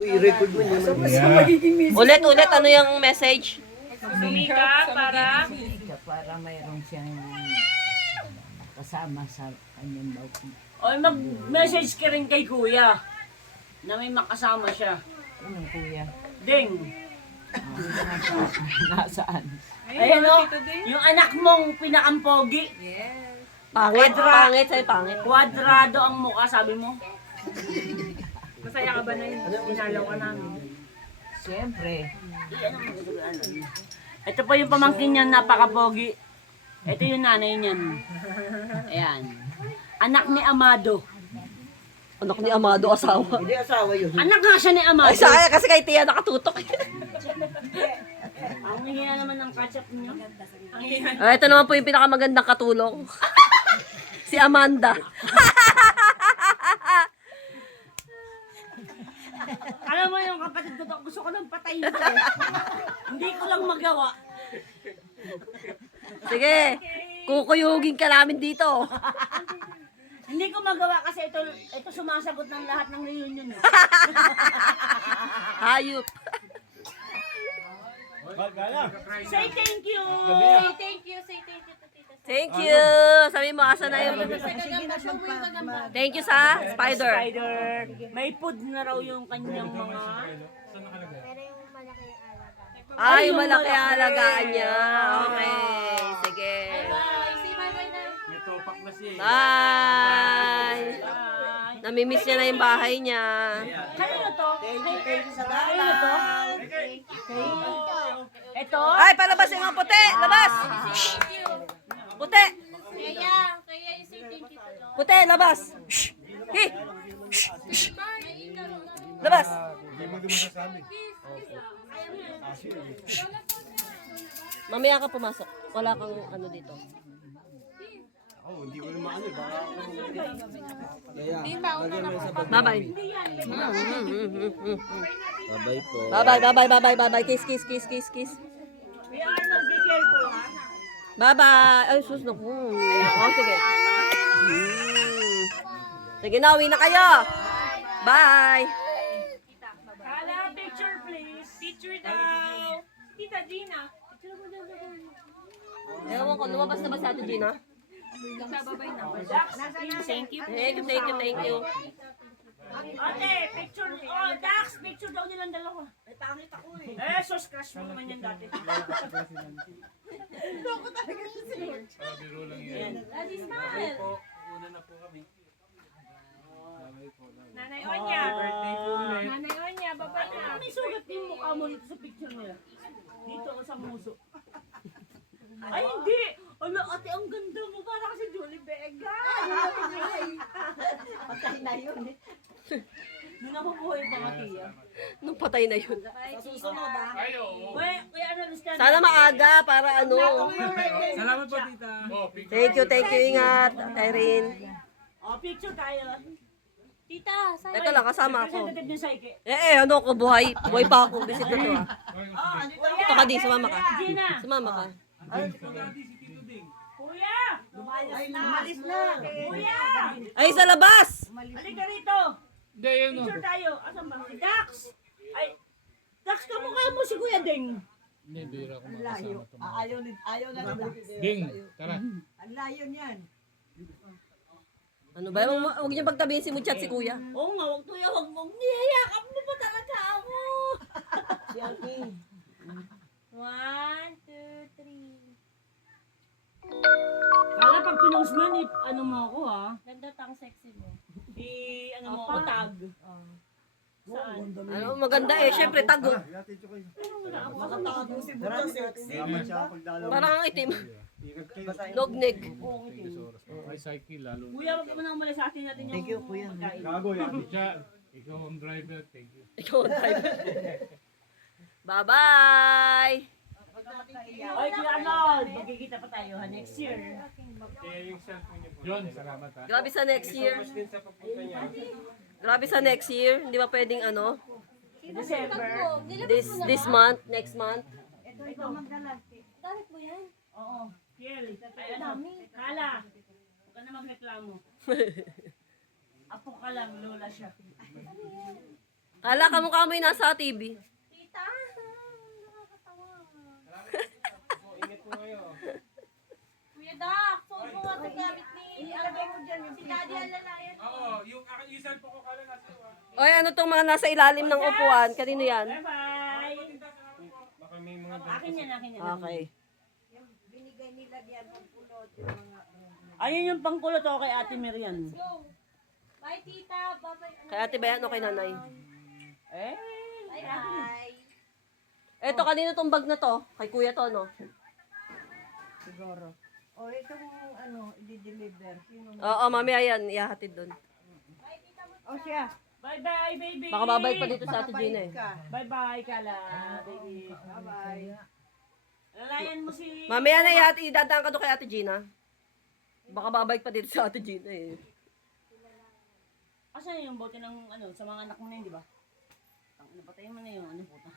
I-record mo niya. Ulit, ano yung message? Sumika para mayroon siyang kasama sa kanyang bago. o mag-message ka rin kay kuya na may makasama siya. Anong kuya? Ding. Nasaan? Ayan o, yung anak mong pinakampogi. Pangit, pangit, sa'yo pangit. Kwadrado ang mukha, sabi mo. Masaya ka ba na yun? Sinalaw ka namin. Siyempre. Ito po yung pamangkin niya, napakapogi. Ito yung nanay niyan. Ayan. Anak ni Amado. Anak ni Amado, asawa. Hindi asawa yun. Anak nga siya ni Amado. Ay, sa kaya kasi kay Tia nakatutok. Ang hihina naman ng ketchup niyo. Ang hihina. Ay, ito naman po yung pinakamagandang katulong. Si Amanda. Alam mo yung kapatid ko, gusto ko nang patayin ko. Hindi ko lang magawa. Sige, kukuyugin ka namin dito. Hindi ko magawa kasi ito sumasagot ng lahat ng reunion. Hayop. Say thank you! Say thank you to Tita. Thank you. Sabi mo, asa na yung... Thank you sa Spider. Spider. May food na raw yung kanyang mga... Pero yung malaki yung alaga. Ay, malaki ang alagaan niya. Okay, sige. Bye! See you bye na. Bye. Bye! Namimiss niya na yung bahay niya. Kanino to? Thank you sa Kanino to? Ito? Ay, palabas yung mga puti. Labas. Puti. Kaya yung say thank you to Lord. Puti, labas. Shh. Hi. Shh. Shh. Labas. Mamaya ka pumasok. Wala kang ano dito. Bye-bye. Bye-bye po. Bye-bye. Kiss. May Arnold, be careful ha? Bye-bye. Ay, sus, naku. Oh, sige. Sige na, uwi na kayo. Bye. Kala, picture please. Picture daw. Tita Gina. Picture mo daw. Ewan ko, lumabas na ba si Ate Gina? Thank you. Thank you. Ate, picture. Oh, Dax, picture daw nilang dalawa. Ay, pangit ako eh. Eh, sus, crush mo naman yan dati. Yan. Daddy, smile! Nanay Onya! Nanay Onya, babay na! Ano may sugat yung mukha mo dito sa picture nila? Dito ako sa muso. Ay, hindi! Ano, ate, ang ganda mo. Para kasi Julie Vega. Patay na yun eh. Nung nabubuhay pa nga, Tia. Nung patay na yun. Susunod ah. Kuya, ano, understand? Sana maaga para ano. Salamat po, tita. Thank you. Ingat, Irene. Oh, picture tayo. Tita, saan? Teka lang, kasama ako. Representative ng Saike. Ano ko, buhay. Buhay pa ako. Visit na to ah. Kuya! Ito ka di, sumama ka. Gina! Sumama ka. Kuya! Umalis na! Kuya! Ay, sa labas! Halika rito! Hindi, yun o. Picture tayo. Asan ba? Si Dax! Ay! Dax, kamukha mo si Kuya Ding. Hindi, bira ko makasama ito. Ayaw na nila. Ding, tara. Ang layo niyan. Ano ba? Huwag niyo pagtabihin si Muchat si Kuya. Oo nga, wag Kuya, wag mong niyayakap mo pa talaga ako. Si Aki. 1, 2, 3. Kala pag pinost mo, ano mo ako ha? Ganda tang sexy mo. Ano mo ako, tag. Saan? Ano, maganda eh. Siyempre, tago. Parang ang itim. Lognig. Ay, cycle, lalo. Kuya, wag ka mo nang umalis sa atin natin yung... Thank you, Kuya. Siya, ikaw ang driver. Thank you. Ikaw ang driver. Bye-bye! Oy, Kuya Arnold, magkikita pa tayo ha, next year. John, salamat ha. Grabe sa next year. Grabe sa next year. Hindi ba pwedeng ano? December. This month, next month. Gamit mo yan? Oo. Kiel. Ay, ano? Kala. Huwag ka na magreklamo. Apo ka lang, lola siya. Kala kamukha mo yung nasa TV. Tita! Nakakatawa. Kuya Dak, suot mo nga ito gamit ni... Ilagay mo dyan yung Si Daddy alalayan. Oy, ano tong mga nasa ilalim ng upuan? Kanino yan? Bye-bye. Akin yan, akin yan. Okay. binigay nila diyan ng pulot yung mga Ayun yung pangkulot ako kay Ate Miriam. Go! Bye, tita! Bye-bye! Kay ate Bayan o kay nanay? Eh, Bye-bye! Eto, kanino tong bag na to? Kay kuya to, no? siguro. O itong ano, i-deliver. Sino? Oo, mami, ayan. Ihahatid doon. O siya. bye-bye, baby. Baka babalik pa dito sa ate Makapait Gina eh. ka. Bye-bye, Kala. Baby. Bye-bye. Lalayan mo si... Mami, yan ay idadaan ka doon kay ate Gina. Baka babalik pa dito sa ate Gina eh. Asan yung bote ng ano, sa mga anak mo na yun, di ba? Ang napatayin mo na yun, ano puta.